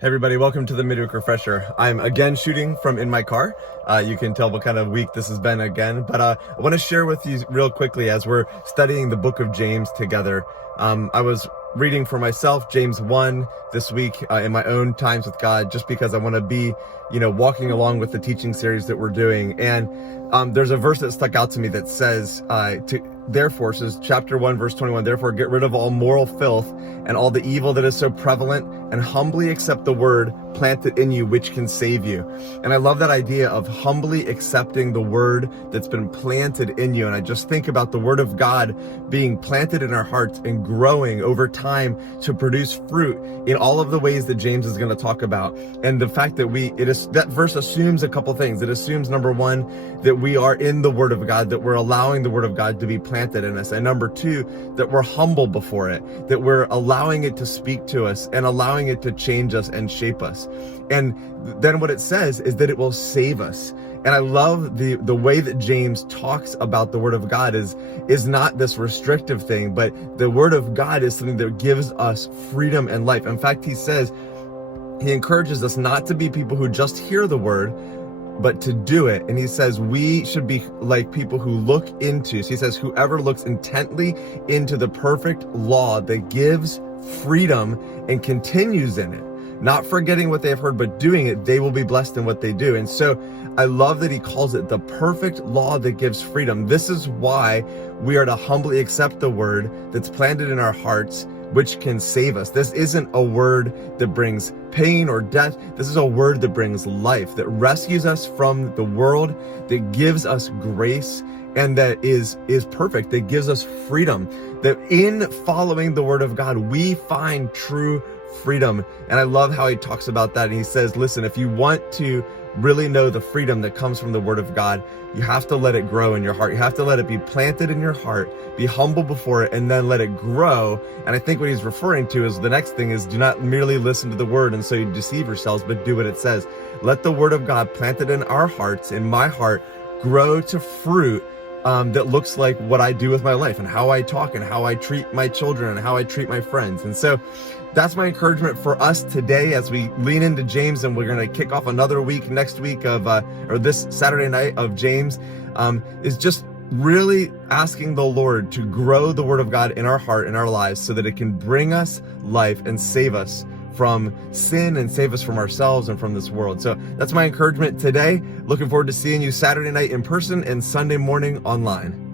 Hey everybody, welcome to the Midweek Refresher. I'm again shooting from in my car. You can tell what kind of week this has been again, but I want to share with you real quickly as we're studying the book of James together. I was reading for myself James 1 this week in my own times with God, just because I want to be, walking along with the teaching series that we're doing. And there's a verse that stuck out to me that says, therefore, says chapter 1, verse 21, therefore get rid of all moral filth and all the evil that is so prevalent, and humbly accept the word planted in you, which can save you. And I love that idea of humbly accepting the word that's been planted in you. And I just think about the word of God being planted in our hearts and growing over time to produce fruit in all of the ways that James is going to talk about. And the fact that that verse assumes a couple things. It assumes, number one, that we are in the word of God, that we're allowing the word of God to be planted in us. And number two, that we're humble before it, that we're allowing it to speak to us and allowing it to change us and shape us. And then what it says is that it will save us. And I love the way that James talks about the word of God is not this restrictive thing, but the word of God is something that gives us freedom and life. In fact, he encourages us not to be people who just hear the word, but to do it. And he says we should be like people who look into, so he says, whoever looks intently into the perfect law that gives freedom and continues in it, not forgetting what they have heard, but doing it, they will be blessed in what they do. And so I love that he calls it the perfect law that gives freedom. This is why we are to humbly accept the word that's planted in our hearts, which can save us. This isn't a word that brings pain or death. This is a word that brings life, that rescues us from the world, that gives us grace, and that is perfect, that gives us freedom, that in following the word of God, we find true freedom. And I love how he talks about that. And he says, listen, if you want to really know the freedom that comes from the word of God, you have to let it grow in your heart. You have to let it be planted in your heart, be humble before it, and then let it grow. And I think what he's referring to is the next thing is, do not merely listen to the word and so you deceive yourselves, but do what it says. Let the word of God planted in our hearts, in my heart, grow to fruit that looks like what I do with my life and how I talk and how I treat my children and how I treat my friends. And so that's my encouragement for us today as we lean into James, and we're going to kick off another week next week or this Saturday night of James, is just really asking the Lord to grow the word of God in our heart, in our lives, so that it can bring us life and save us from sin and save us from ourselves and from this world. So that's my encouragement today. Looking forward to seeing you Saturday night in person and Sunday morning online.